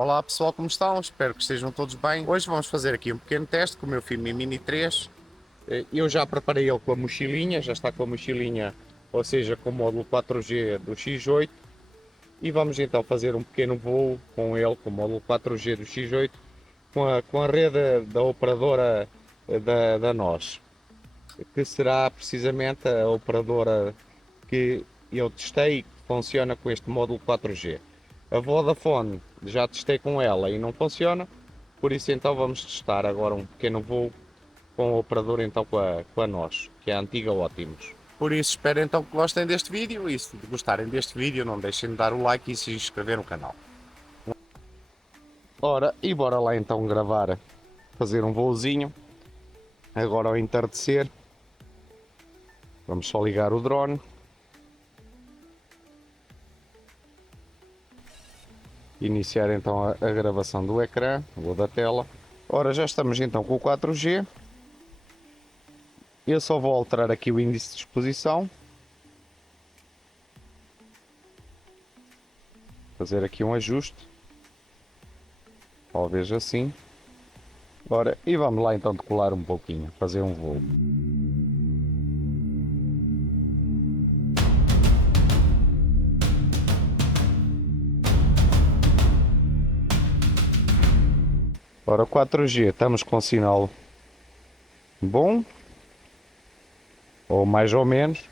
Olá pessoal, como estão? Espero que estejam todos bem. Hoje vamos fazer aqui um pequeno teste com o meu Fimi Mini 3. Eu já preparei ele com a mochilinha, já está com a mochilinha, ou seja, com o módulo 4G do X8. E vamos então fazer um pequeno voo com ele, com o módulo 4G do X8, com a rede da operadora da NOS, que será precisamente a operadora que eu testei e que funciona com este módulo 4G. A Vodafone já testei com ela e não funciona, por isso então vamos testar agora um pequeno voo com o operador então com a NOS, que é a antiga Ótimos. Por isso espero então que gostem deste vídeo e se gostarem deste vídeo não deixem de dar o like e se inscrever no canal. Ora, e bora lá então gravar, fazer um voozinho, agora ao entardecer. Vamos só ligar o drone. Iniciar então a gravação do ecrã ou da tela. Ora, já estamos então com o 4G. Eu só vou alterar aqui o índice de exposição. Fazer aqui um ajuste. Talvez assim. Ora, e vamos lá então decolar um pouquinho, fazer um voo. Ora, 4G, estamos com sinal bom, ou mais ou menos.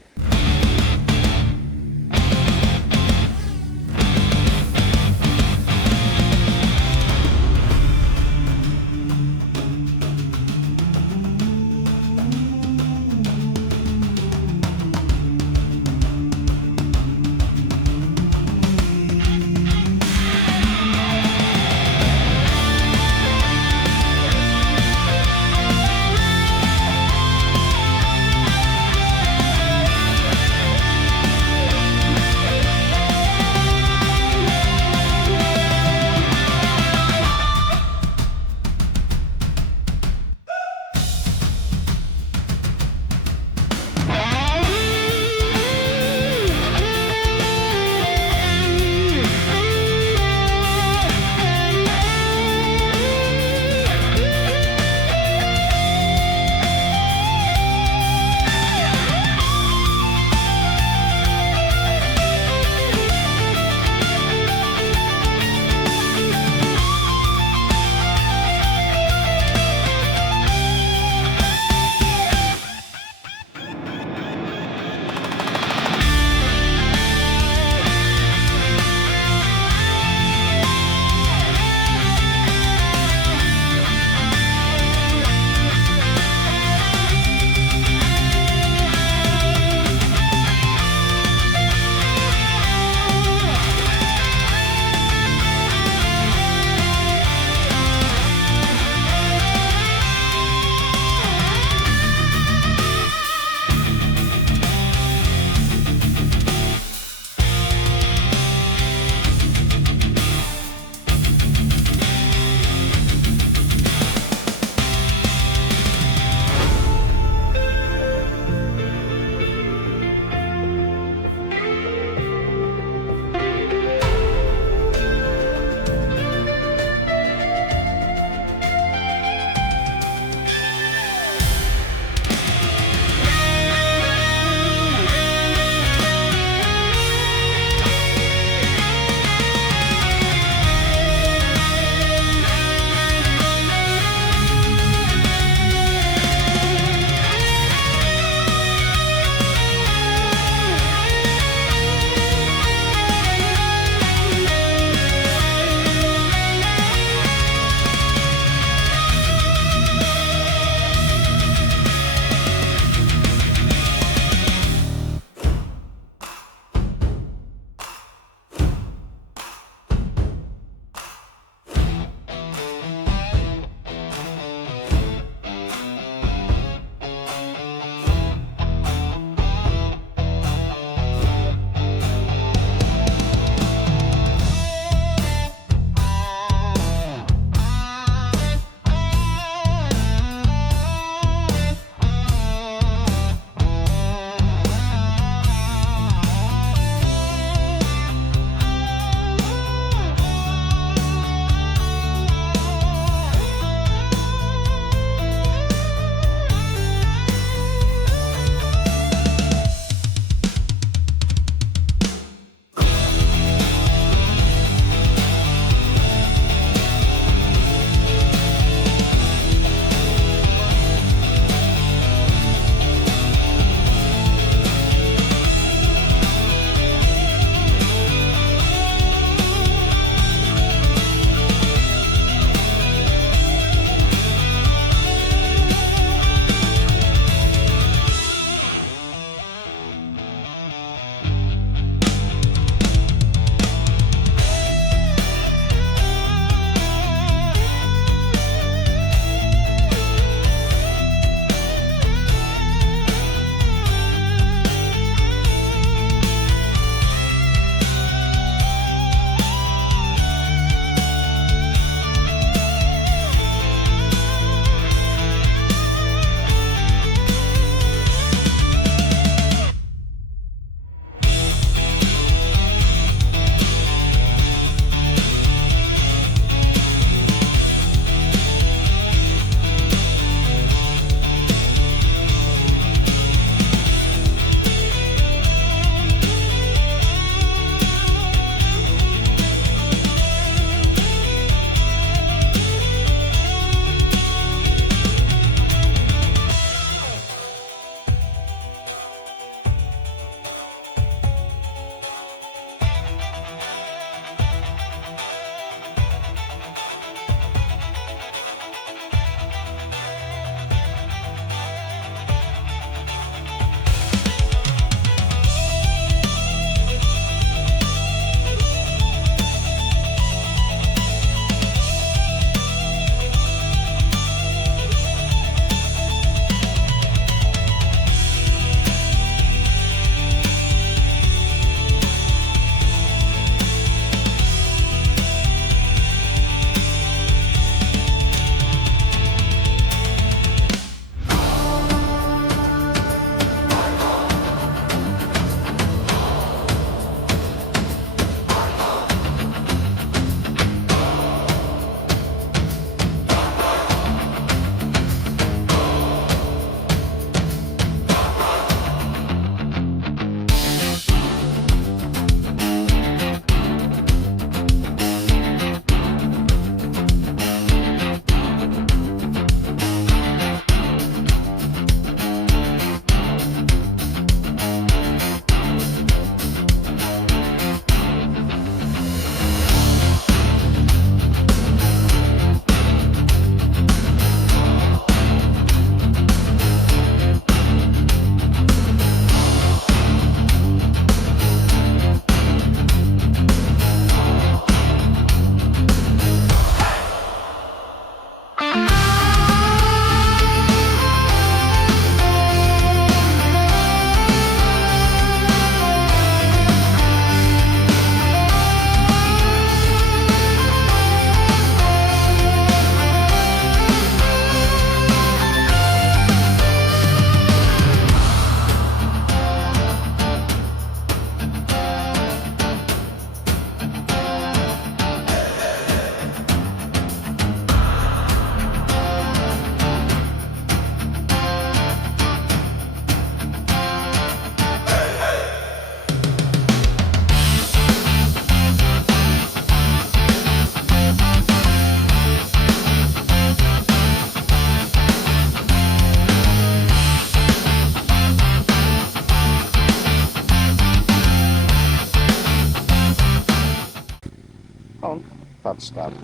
estado de estado.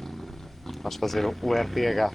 Vamos fazer o RTH.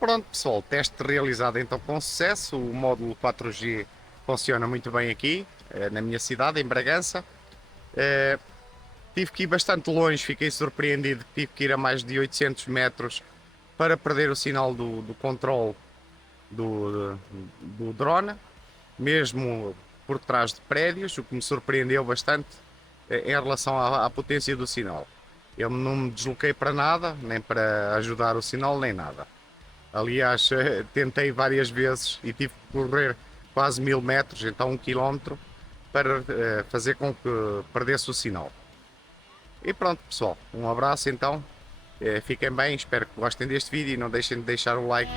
Pronto pessoal, teste realizado então com sucesso, o módulo 4G funciona muito bem aqui, na minha cidade, em Bragança. Tive que ir bastante longe, fiquei surpreendido, tive que ir a mais de 800 metros para perder o sinal do controle do drone, mesmo por trás de prédios, o que me surpreendeu bastante em relação à potência do sinal. Eu não me desloquei para nada, nem para ajudar o sinal, nem nada. Aliás, tentei várias vezes e tive que correr quase 1000 metros, então 1 km, para fazer com que perdesse o sinal. E pronto pessoal, um abraço então, fiquem bem, espero que gostem deste vídeo e não deixem de deixar o like